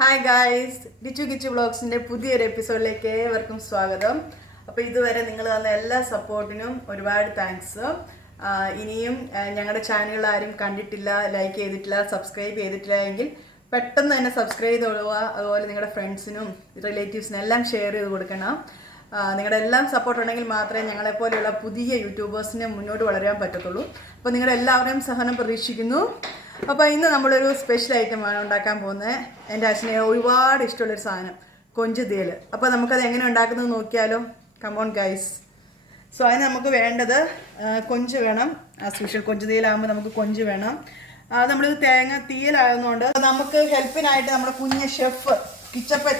Hi guys, ഗിച്ചു ഗിച്ചു വ്ളോഗ്സിൻ്റെ പുതിയൊരു എപ്പിസോഡിലേക്ക് ഏവർക്കും സ്വാഗതം. അപ്പോൾ ഇതുവരെ നിങ്ങൾ തന്ന എല്ലാ സപ്പോർട്ടിനും ഒരുപാട് താങ്ക്സ്. ഇനിയും ഞങ്ങളുടെ ചാനലുകൾ ആരും കണ്ടിട്ടില്ല, ലൈക്ക് ചെയ്തിട്ടില്ല, സബ്സ്ക്രൈബ് ചെയ്തിട്ടില്ല എങ്കിൽ പെട്ടെന്ന് തന്നെ സബ്സ്ക്രൈബ് ചെയ്ത് കൊള്ളുക. അതുപോലെ നിങ്ങളുടെ ഫ്രണ്ട്സിനും റിലേറ്റീവ്സിനും എല്ലാം ഷെയർ ചെയ്ത് കൊടുക്കണം. നിങ്ങളുടെ എല്ലാം സപ്പോർട്ട് ഉണ്ടെങ്കിൽ മാത്രമേ ഞങ്ങളെപ്പോലെയുള്ള പുതിയ യൂട്യൂബേഴ്സിന് മുന്നോട്ട് വളരാൻ പറ്റത്തുള്ളൂ. അപ്പോൾ നിങ്ങളുടെ എല്ലാവരുടെയും സഹനം പ്രതീക്ഷിക്കുന്നു. അപ്പോൾ ഇന്ന് നമ്മളൊരു സ്പെഷ്യൽ ഐറ്റമാണ് ഉണ്ടാക്കാൻ പോകുന്നത്. എൻ്റെ അച്ഛനെ ഒരുപാട് ഇഷ്ടമുള്ളൊരു സാധനം, കൊഞ്ച് തീയൽ. അപ്പോൾ നമുക്കത് എങ്ങനെ ഉണ്ടാക്കുന്നത് നോക്കിയാലോ? Come on guys. സോ അതിന് നമുക്ക് വേണ്ടത് കൊഞ്ച് വേണം. സ്പെഷ്യൽ കൊഞ്ച് തീയലാകുമ്പോൾ നമുക്ക് കൊഞ്ച് വേണം. നമ്മളിത് തേങ്ങ തീയലാകുന്നതുകൊണ്ട് നമുക്ക് ഹെൽപ്പിനായിട്ട് നമ്മുടെ കുഞ്ഞ് ഷെഫ് കിച്ചപ്പൻ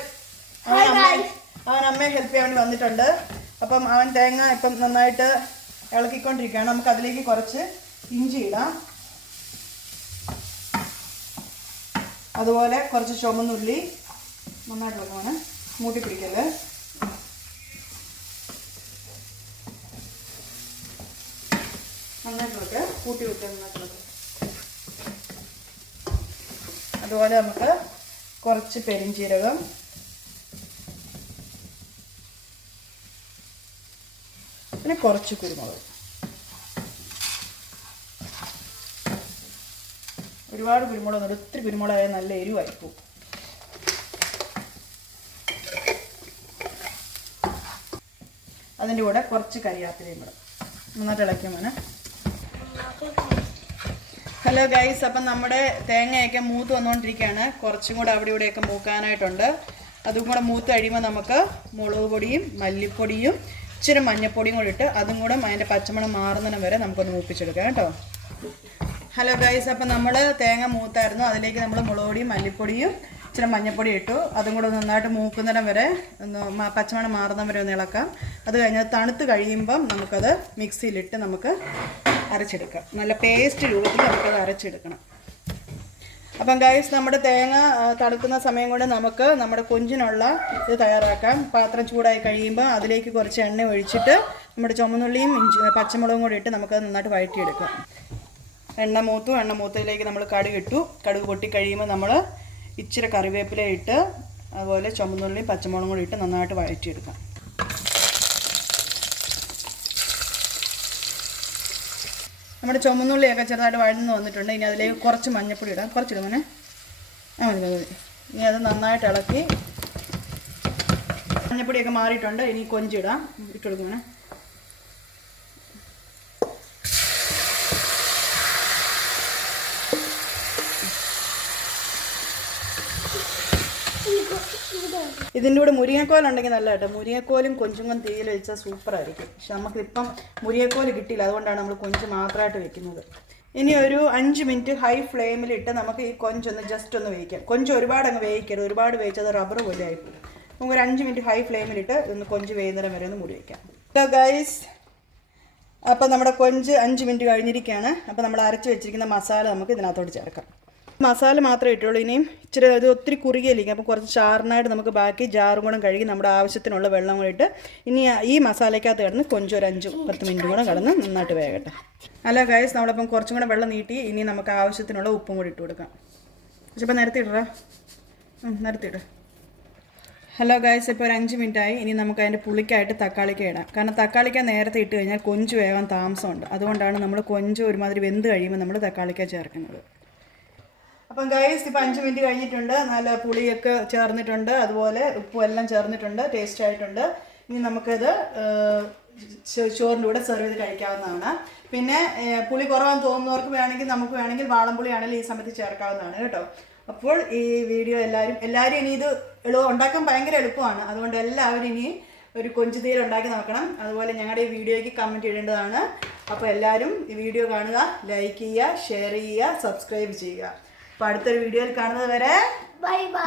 അവൻ അമ്മയെ ഹെൽപ്പ് ചെയ്യാൻ വേണ്ടി വന്നിട്ടുണ്ട്. അപ്പം അവൻ തേങ്ങ ഇപ്പം നന്നായിട്ട് ഇളക്കിക്കൊണ്ടിരിക്കുകയാണ്. നമുക്ക് അതിലേക്ക് കുറച്ച് ഇഞ്ചി ഇടാം, അതുപോലെ കുറച്ച് ചുമന്നുള്ളി നന്നായിട്ട് വെക്കാണ്, മൂട്ടി പിടിക്കല്. നന്നായിട്ട് വെക്ക്, കൂട്ടി വെക്കുക, നന്നായിട്ട് വെക്കുക. അതുപോലെ നമുക്ക് കുറച്ച് പെരിഞ്ചീരകം, പിന്നെ കുറച്ച് കുരുമുളക്. ഒരുപാട് കുരുമുളക്, ഒത്തിരി കുരുമുളകായാൽ നല്ല എരിവായി പോകും. അതിൻ്റെ കൂടെ കുറച്ച് കരിയാപ്പിലയും കൂടെ നന്നായിട്ട് ഇളക്കിയ മോനെ. ഹലോ ഗൈസ്, അപ്പം നമ്മുടെ തേങ്ങയൊക്കെ മൂത്ത് വന്നുകൊണ്ടിരിക്കുകയാണ്. കുറച്ചും കൂടെ അവിടെ ഇവിടെയൊക്കെ മൂക്കാനായിട്ടുണ്ട്. അതും കൂടെ മൂത്ത് കഴിയുമ്പോൾ നമുക്ക് മുളക് പൊടിയും മല്ലിപ്പൊടിയും ഇച്ചിരി മഞ്ഞൾപ്പൊടിയും കൂടി ഇട്ട് അതും കൂടെ അതിൻ്റെ പച്ചമണം മാറുന്നതിന് വരെ നമുക്കൊന്ന് മൂപ്പിച്ചെടുക്കാം കേട്ടോ. ഹലോ ഗൈസ്, അപ്പം നമ്മൾ തേങ്ങ മൂത്തായിരുന്നു. അതിലേക്ക് നമ്മൾ മുളക് പൊടിയും മല്ലിപ്പൊടിയും ഇച്ചിരി മഞ്ഞൾപ്പൊടി ഇട്ടു. അതും കൂടെ നന്നായിട്ട് മൂക്കുന്നിടം വരെ ഒന്ന് പച്ചമണം മാറുന്നതിന് വരെ ഒന്ന് ഇളക്കാം. അത് കഴിഞ്ഞ് തണുത്ത് കഴിയുമ്പം നമുക്കത് മിക്സിയിലിട്ട് നമുക്ക് അരച്ചെടുക്കാം. നല്ല പേസ്റ്റ് രൂപത്തിൽ നമുക്കത് അരച്ചെടുക്കണം. അപ്പം ഗൈസ്, നമ്മുടെ തേങ്ങ തണുക്കുന്ന സമയം കൊണ്ട് നമുക്ക് നമ്മുടെ കൊഞ്ചിനുള്ള ഇത് തയ്യാറാക്കാം. പാത്രം ചൂടായി കഴിയുമ്പോൾ അതിലേക്ക് കുറച്ച് എണ്ണ ഒഴിച്ചിട്ട് നമ്മുടെ ചുമന്നുള്ളിയും പച്ചമുളകും കൂടി ഇട്ട് നമുക്കത് നന്നായിട്ട് വഴറ്റിയെടുക്കാം. എണ്ണ മൂത്തതിലേക്ക് നമ്മൾ കടുക് ഇട്ടു. കടുക് പൊട്ടി കഴിയുമ്പോൾ നമ്മൾ ഇച്ചിരി കറിവേപ്പില ഇട്ട് അതുപോലെ ചുമന്നുള്ളിയും പച്ചമുളകും കൂടി ഇട്ട് നന്നായിട്ട് വഴറ്റിയെടുക്കാം. നമ്മുടെ ചുമന്നുള്ളിയൊക്കെ ചെറുതായിട്ട് വഴന്ന് വന്നിട്ടുണ്ട്. ഇനി അതിലേക്ക് കുറച്ച് മഞ്ഞൾപ്പൊടി ഇടാം. കുറച്ചിടും മോനെ, മതി. ഇനി അത് നന്നായിട്ട് ഇളക്കി, മഞ്ഞൾപ്പൊടിയൊക്കെ മാറിയിട്ടുണ്ട്. ഇനി കൊഞ്ചിടാം, ഇട്ടുകൊടുക്കും മോനെ. ഇതിൻ്റെ കൂടെ മുരിങ്ങക്കോലുണ്ടെങ്കിൽ നല്ല കേട്ടോ. മുരിങ്ങക്കോലും കൊഞ്ചും തീയിൽ വെച്ചാൽ സൂപ്പറായിരിക്കും. പക്ഷെ നമുക്കിപ്പം മുരിങ്ങക്കോല് കിട്ടിയില്ല, അതുകൊണ്ടാണ് നമ്മൾ കൊഞ്ച് മാത്രമായിട്ട് വെക്കുന്നത്. ഇനി ഒരു 5 മിനിറ്റ് ഹൈ ഫ്ലെയിമിലിട്ട് നമുക്ക് ഈ കൊഞ്ചൊന്ന് ജസ്റ്റ് ഒന്ന് വേവിക്കാം. കൊഞ്ച് ഒരുപാട് അങ്ങ് വേവിക്കരുത്, ഒരുപാട് വേവിച്ചത് റബ്ബർ പോലെ ആയിപ്പോകും. നമുക്കൊരു 5 മിനിറ്റ് ഹൈ ഫ്ലെയിമിലിട്ട് ഒന്ന് കൊഞ്ച് വേകുന്നേരം വരെ ഒന്ന് മൂടി വയ്ക്കാം. ഗൈസ്, അപ്പം നമ്മുടെ കൊഞ്ച് 5 മിനിറ്റ് കഴിഞ്ഞിരിക്കുകയാണ്. അപ്പോൾ നമ്മൾ അരച്ച് വെച്ചിരിക്കുന്ന മസാല നമുക്ക് ഇതിനകത്തോട്ട് ചേർക്കാം. മസാല മാത്രമേ ഇട്ടുള്ളൂ. ഇനിയും ഇച്ചിരി അത് ഒത്തിരി കുറുകിയല്ലിരിക്കും. അപ്പോൾ കുറച്ച് ചാറിനായിട്ട് നമുക്ക് ബാക്കി ജാറും കൂടെ കഴുകി നമ്മുടെ ആവശ്യത്തിനുള്ള വെള്ളം കൂടി ഇട്ട് ഇനി ഈ മസാലയ്ക്കകത്ത് കിടന്ന് കൊഞ്ച് ഒരു 5-10 മിനിറ്റ് കൂടെ കിടന്ന് നന്നായിട്ട് വേകട്ടെ. അല്ല ഗൈസ്, നമ്മളിപ്പം കുറച്ചും കൂടെ വെള്ളം നീട്ടി ഇനി നമുക്ക് ആവശ്യത്തിനുള്ള ഉപ്പും കൂടി ഇട്ട് കൊടുക്കാം. പക്ഷെ ഇപ്പം നിരത്തിയിട. ഹലോ ഗൈസ്, ഇപ്പോൾ ഒരു 5 മിനിറ്റായി. ഇനി നമുക്ക് അതിൻ്റെ പുളിക്കായിട്ട് തക്കാളിക്ക ഇടാം. കാരണം തക്കാളിക്ക നേരത്തെ ഇട്ട് കഴിഞ്ഞാൽ കൊഞ്ച് വേകാൻ താമസമുണ്ട്. അതുകൊണ്ടാണ് നമ്മൾ കൊഞ്ച് ഒരുമാതിരി വെന്ത് കഴിയുമ്പോൾ നമ്മൾ തക്കാളിക്ക ചേർക്കുന്നത്. അപ്പം ഗൈസ്, ഇപ്പോൾ 5 മിനിറ്റ് കഴിഞ്ഞിട്ടുണ്ട്. നല്ല പുളിയൊക്കെ ചേർന്നിട്ടുണ്ട്, അതുപോലെ ഉപ്പും എല്ലാം ചേർന്നിട്ടുണ്ട്, ടേസ്റ്റ് ആയിട്ടുണ്ട്. ഇനി നമുക്കത് ചോറിൻ്റെ കൂടെ സെർവ് ചെയ്ത് കഴിക്കാവുന്നതാണ്. പിന്നെ പുളി കുറവാന്ന് തോന്നുന്നവർക്ക് വേണമെങ്കിൽ വാളംപുളി ആണെങ്കിൽ ഈ സമയത്ത് ചേർക്കാവുന്നതാണ് കേട്ടോ. അപ്പോൾ ഈ വീഡിയോ എല്ലാവരും ഇനി ഇത് ഉണ്ടാക്കാൻ ഭയങ്കര എളുപ്പമാണ്. അതുകൊണ്ട് എല്ലാവരും ഇനി ഒരു കൊഞ്ച് തീയൽ ഉണ്ടാക്കി നോക്കണം. അതുപോലെ ഞങ്ങളുടെ ഈ വീഡിയോയ്ക്ക് കമൻറ്റ് ഇടേണ്ടതാണ്. അപ്പോൾ എല്ലാവരും ഈ വീഡിയോ കാണുക, ലൈക്ക് ചെയ്യുക, ഷെയർ ചെയ്യുക, സബ്സ്ക്രൈബ് ചെയ്യുക. അപ്പോൾ അടുത്തൊരു വീഡിയോയിൽ കാണുന്നത് വരെ ബൈ ബൈ.